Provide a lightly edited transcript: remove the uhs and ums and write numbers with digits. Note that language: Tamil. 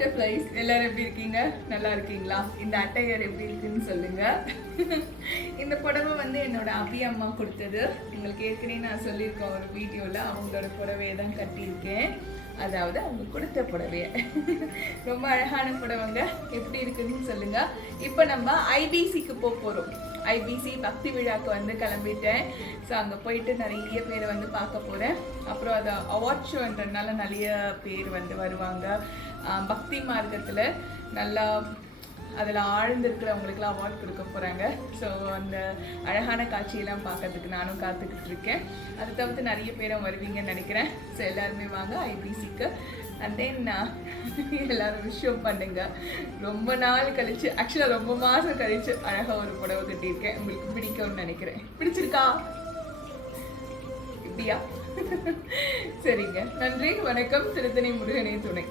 பட்டர்ஃப்ளைஸ் எல்லாரும் எப்படி இருக்கீங்க? நல்லா இருக்கீங்களா? இந்த அட்டையர் எப்படி இருக்குன்னு சொல்லுங்க. இந்த புடவை வந்து என்னோட அபி அம்மா கொடுத்தது. உங்களுக்கு ஏற்கனவே நான் சொல்லியிருக்கேன் ஒரு வீடியோவில், அவங்களோட புடவையை தான் கட்டியிருக்கேன். அதாவது அவங்க கொடுத்த புடவைய. ரொம்ப அழகான புடவைங்க. எப்படி இருக்குன்னு சொல்லுங்க. இப்போ நம்ம ஐபிசிக்கு போகிறோம். ஐபிசி பக்தி விழாக்கு வந்து கிளம்பிட்டேன். ஸோ அங்கே போயிட்டு நிறைய பேரை வந்து பார்க்க போகிறேன். அப்புறம் அது அவார்ட் ஷோன்றதுனால நிறைய பேர் வந்து வருவாங்க. பக்தி மார்க்கத்தில் நல்லா அதில் ஆழ்ந்திருக்கிறவங்களுக்குலாம் அவார்ட் கொடுக்க போகிறாங்க. ஸோ அந்த அழகான காட்சியெல்லாம் பார்க்கறதுக்கு நானும் காத்துக்கிட்டு இருக்கேன். அதை தவிர்த்து நிறைய பேரும் வருவீங்கன்னு நினைக்கிறேன். ஸோ எல்லாருமே வாங்க ஐபிசிக்கு. அண்ட் தென் எல்லோரும் விஷயம் பண்ணுங்க. ரொம்ப நாள் கழிச்சு, ஆக்சுவலாக ரொம்ப மாதம் கழிச்சு அழகாக ஒரு புடவை கட்டியிருக்கேன். உங்களுக்கு பிடிக்கும்னு நினைக்கிறேன். பிடிச்சிருக்கா? இப்படியா? சரிங்க, நன்றி, வணக்கம். திருத்தணி முருகனே துணை.